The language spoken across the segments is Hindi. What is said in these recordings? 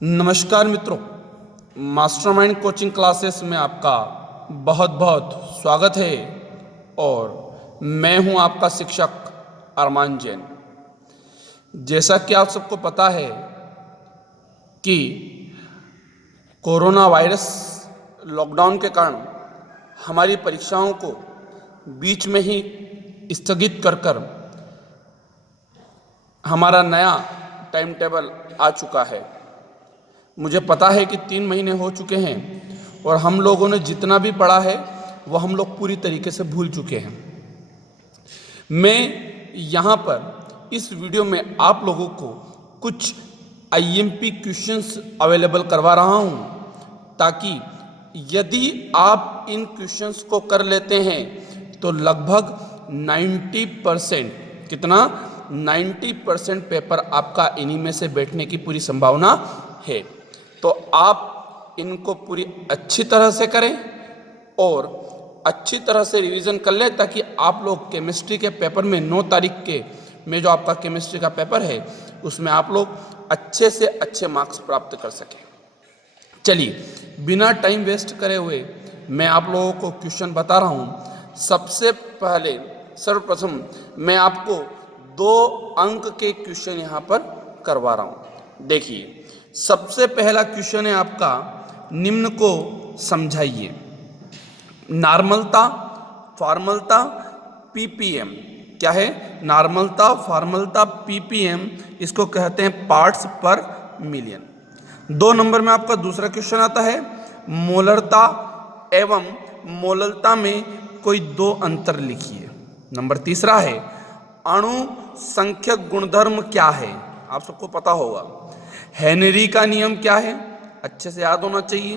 नमस्कार मित्रों, मास्टरमाइंड कोचिंग क्लासेस में आपका बहुत बहुत स्वागत है और मैं हूं आपका शिक्षक अरमान जैन। जैसा कि आप सबको पता है कि कोरोना वायरस लॉकडाउन के कारण हमारी परीक्षाओं को बीच में ही स्थगित कर हमारा नया टाइम टेबल आ चुका है। मुझे पता है कि 3 महीने हो चुके हैं और हम लोगों ने जितना भी पढ़ा है वह हम लोग पूरी तरीके से भूल चुके हैं। मैं यहाँ पर इस वीडियो में आप लोगों को कुछ आईएमपी क्वेश्चंस अवेलेबल करवा रहा हूँ ताकि यदि आप इन क्वेश्चंस को कर लेते हैं तो लगभग 90% कितना 90% पेपर आपका इन्हीं में से बैठने की पूरी संभावना है। तो आप इनको पूरी अच्छी तरह से करें और अच्छी तरह से रिवीजन कर लें ताकि आप लोग केमिस्ट्री के पेपर में 9 तारीख के में जो आपका केमिस्ट्री का पेपर है उसमें आप लोग अच्छे से अच्छे मार्क्स प्राप्त कर सकें। चलिए बिना टाइम वेस्ट करे हुए मैं आप लोगों को क्वेश्चन बता रहा हूँ। सबसे पहले सर्वप्रथम मैं आपको 2 अंक के क्वेश्चन यहाँ पर करवा रहा हूँ। देखिए सबसे पहला क्वेश्चन है आपका, निम्न को समझाइए। नॉर्मलता, फॉर्मलता, पीपीएम क्या है? नॉर्मलता, फॉर्मलता, पीपीएम इसको कहते हैं पार्ट्स पर मिलियन। 2 नंबर में आपका दूसरा क्वेश्चन आता है, मोलरता एवं मोललता में कोई 2 अंतर लिखिए। नंबर तीसरा है, अणु संख्यक गुणधर्म क्या है? आप सबको पता होगा। हेनरी का नियम क्या है? अच्छे से याद होना चाहिए।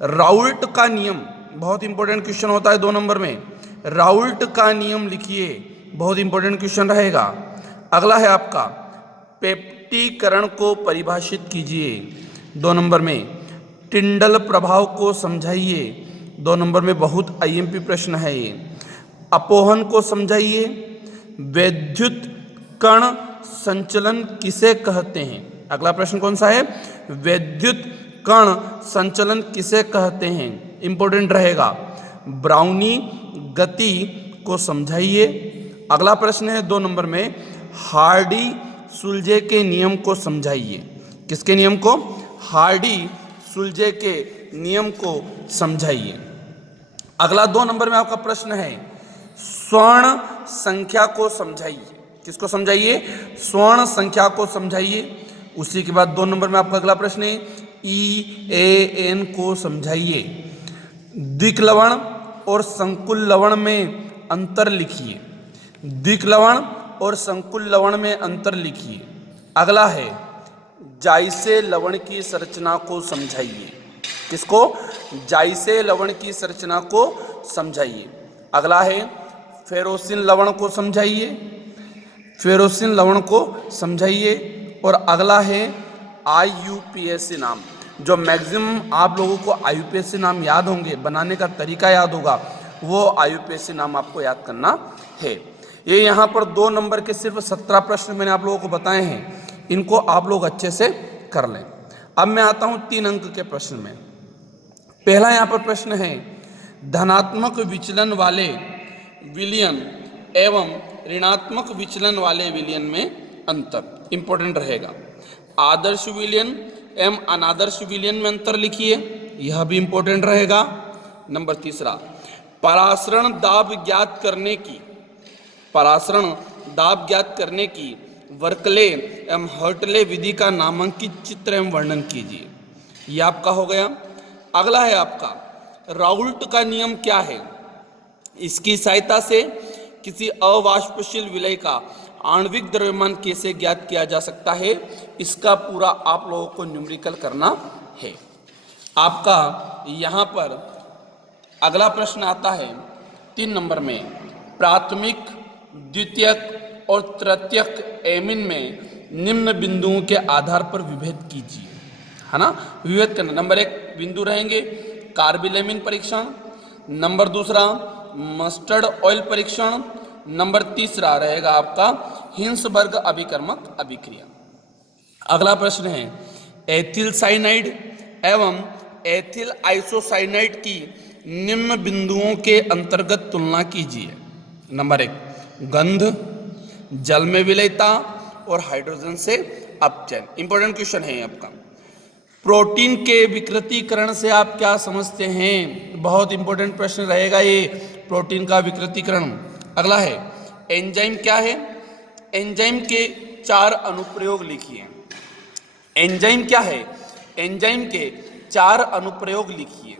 राउल्ट का नियम बहुत इंपॉर्टेंट क्वेश्चन होता है 2 नंबर में। राउल्ट का नियम लिखिए, बहुत इंपॉर्टेंट क्वेश्चन रहेगा। अगला है आपका, पेप्टीकरण को परिभाषित कीजिए। 2 नंबर में टिंडल प्रभाव को समझाइए। 2 नंबर में बहुत आईएमपी प्रश्न है ये। अपोहन को समझाइए। वैद्युत कण संचलन किसे कहते हैं? अगला प्रश्न कौन सा है? वैद्युत कण संचलन किसे कहते हैं? इंपॉर्टेंट रहेगा। ब्राउनी गति को समझाइए। अगला प्रश्न है 2 नंबर में, हार्डी सुलजे के नियम को समझाइए। किसके नियम को? हार्डी सुलजे के नियम को समझाइए। अगला 2 नंबर में आपका प्रश्न है, स्वर्ण संख्या को समझाइए। किसको समझाइए? स्वर्ण संख्या को समझाइए। उसी के बाद 2 नंबर में आपका अगला प्रश्न है, EAN को समझाइए। द्विक लवण और संकुल लवण में अंतर लिखिए। द्विक लवण और संकुल लवण में अंतर लिखिए। अगला है, जाइसे लवण की संरचना को समझाइए। किसको? जाइसे लवण की संरचना को समझाइए। अगला है, फेरोसिन लवण को समझाइए। फेरोसिन लवण को समझाइए। और अगला है IUPAC नाम, जो मैक्सिमम आप लोगों को IUPAC नाम याद होंगे, बनाने का तरीका याद होगा, वो IUPAC नाम आपको याद करना है। ये यहाँ पर 2 नंबर के सिर्फ 17 प्रश्न मैंने आप लोगों को बताए हैं, इनको आप लोग अच्छे से कर लें। अब मैं आता हूँ 3 अंक के प्रश्न में। पहला यहाँ पर प्रश्न है, धनात्मक विचलन वाले विलयन एवं ऋणात्मक विचलन वाले विलयन में अंतर। इंपॉर्टेंट रहेगा। आदर्श विलयन एवं अनादर्श विलयन में अंतर लिखिए, यह भी इंपॉर्टेंट रहेगा। नंबर तीसरा, परासरण दाब ज्ञात करने की वर्कले एवं हर्टले विधि का नामांकित चित्र एवं वर्णन कीजिए। यह आपका हो गया। अगला है आपका, राउल्ट का नियम क्या है? इसकी सहायता से किसी अवाष्पशील विलय का आणविक द्रव्यमान कैसे ज्ञात किया जा सकता है? इसका पूरा आप लोगों को न्यूमेरिकल करना है। आपका यहाँ पर अगला प्रश्न आता है 3 नंबर में, प्राथमिक, द्वितीयक और तृतीयक एमिन में निम्न बिंदुओं के आधार पर विभेद कीजिए। है ना, विभेद करना। नंबर 1 बिंदु रहेंगे कार्बिलेमिन परीक्षण। नंबर 2 मस्टर्ड ऑयल परीक्षण। नंबर 3 रहेगा आपका हिंसबर्ग अभिकर्मक अभिक्रिया। अगला प्रश्न है, एथिल साइनाइड एवं एथिल आइसोसाइनाइड की निम्न बिंदुओं के अंतर्गत तुलना कीजिए। नंबर 1, गंध, जल में विलयता और हाइड्रोजन से अपचयन। इंपॉर्टेंट क्वेश्चन है आपका। प्रोटीन के विकृतीकरण से आप क्या समझते हैं? बहुत इंपॉर्टेंट प्रश्न रहेगा ये, प्रोटीन का विकृतीकरण। अगला है एंजाइम क्या है? एंजाइम के 4 अनुप्रयोग लिखिए। एंजाइम क्या है? एंजाइम के 4 अनुप्रयोग लिखिए।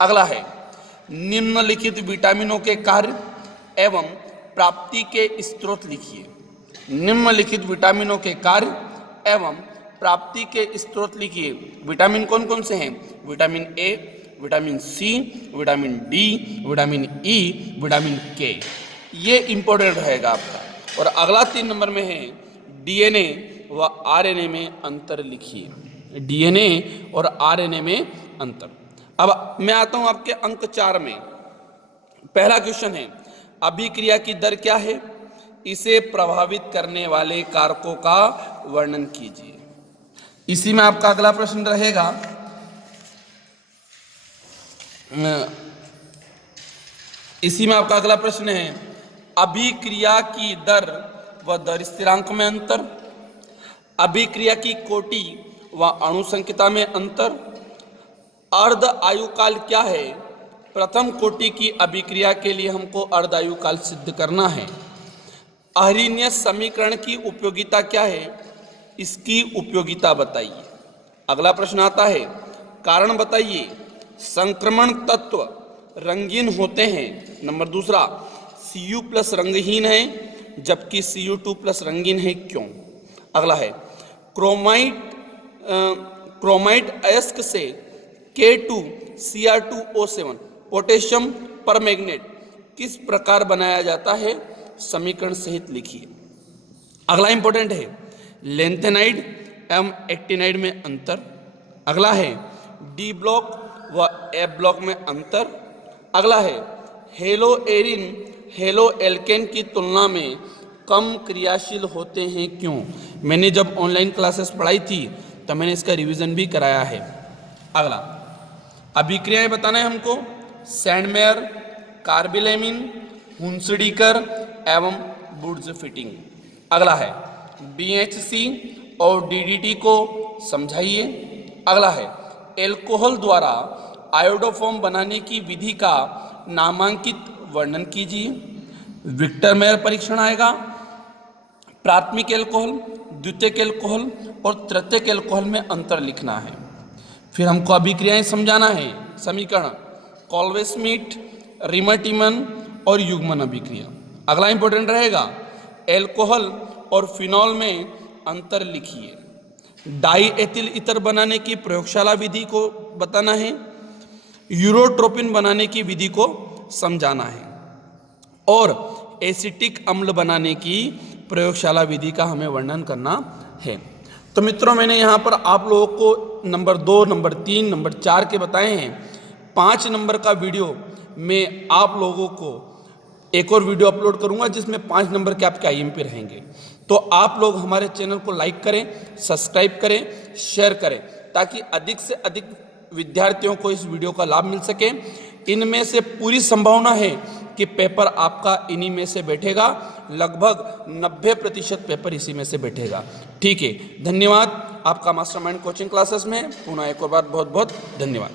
अगला है निम्नलिखित विटामिनों के कार्य एवं प्राप्ति के स्रोत लिखिए। निम्नलिखित विटामिनों के कार्य एवं प्राप्ति के स्रोत लिखिए। विटामिन कौन कौन से हैं? Vitamin A, vitamin C, vitamin D, vitamin E, vitamin K. ये इंपॉर्टेंट रहेगा आपका। और अगला 3 नंबर में है डीएनए व आरएनए में अंतर लिखिए। डीएनए और आरएनए में अंतर। अब मैं आता हूं आपके अंक 4 में। पहला क्वेश्चन है अभिक्रिया की दर क्या है? इसे प्रभावित करने वाले कारकों का वर्णन कीजिए। इसी में आपका अगला प्रश्न रहेगा इसी में आपका अगला प्रश्न है अभिक्रिया की दर व दर स्थिरांक में अंतर, अभिक्रिया की कोटि व अणुसंख्यता में अंतर, अर्ध आयुकाल क्या है? प्रथम कोटि की अभिक्रिया के लिए हमको अर्ध आयुकाल सिद्ध करना है। अहरीनियस समीकरण की उपयोगिता क्या है? इसकी उपयोगिता बताइए। अगला प्रश्न आता है कारण बताइए। संक्रमण तत्व रंगीन होते हैं। नंबर 2, Cu+ रंगहीन है जबकि Cu2+ रंगीन है, क्यों? अगला है क्रोमाइट अयस्क से K2Cr2O7 पोटेशियम परमैंगनेट किस प्रकार बनाया जाता है? समीकरण सहित लिखिए। अगला इंपॉर्टेंट है लेंथेनाइड एवं एक्टिनाइड में अंतर। अगला है डी ब्लॉक व एफ ब्लॉक में अंतर। अगला है हेलोएरिन हेलो एल्केन की तुलना में कम क्रियाशील होते हैं, क्यों? मैंने जब ऑनलाइन क्लासेस पढ़ाई थी तो मैंने इसका रिवीजन भी कराया है। अगला अभिक्रियाएं बताना है हमको। सैंडमेयर, कार्बिलेमिन, हुंसडीकर एवं वुड्स फिटिंग। अगला है BHC और DDT को समझाइए। अगला है एल्कोहल द्वारा आयोडोफॉर्म बनाने की विधि का नामांकित वर्णन कीजिए। विक्टर मेयर परीक्षण आएगा। प्राथमिक एल्कोहल, द्वितीयक एल्कोहल और तृतीयक एल्कोहल में अंतर लिखना है। फिर हमको अभिक्रियाएं समझाना है। समीकरण कॉल्वे स्मिथ, रिमर-टिमन और युग्मन अभिक्रिया। अगला इंपॉर्टेंट रहेगा एल्कोहल और फिनॉल में अंतर लिखिए। डाई एथिल ईथर बनाने की प्रयोगशाला विधि को बताना है। यूरोट्रोपिन बनाने की विधि को समझाना है और एसिटिक अम्ल बनाने की प्रयोगशाला विधि का हमें वर्णन करना है। तो मित्रों मैंने यहाँ पर आप लोगों को नंबर 2, नंबर 3, नंबर 4 के बताए हैं। 5 नंबर का वीडियो मैं आप लोगों को एक और वीडियो अपलोड करूँगा जिसमें 5 नंबर के आपके IMP रहेंगे। तो आप लोग हमारे चैनल को लाइक करें, सब्सक्राइब करें, शेयर करें ताकि अधिक से अधिक विद्यार्थियों को इस वीडियो का लाभ मिल सके। इनमें से पूरी संभावना है कि पेपर आपका इन्हीं में से बैठेगा। लगभग 90% पेपर इसी में से बैठेगा। ठीक है, धन्यवाद। आपका मास्टरमाइंड कोचिंग क्लासेस में पुनः एक और बार बहुत बहुत धन्यवाद।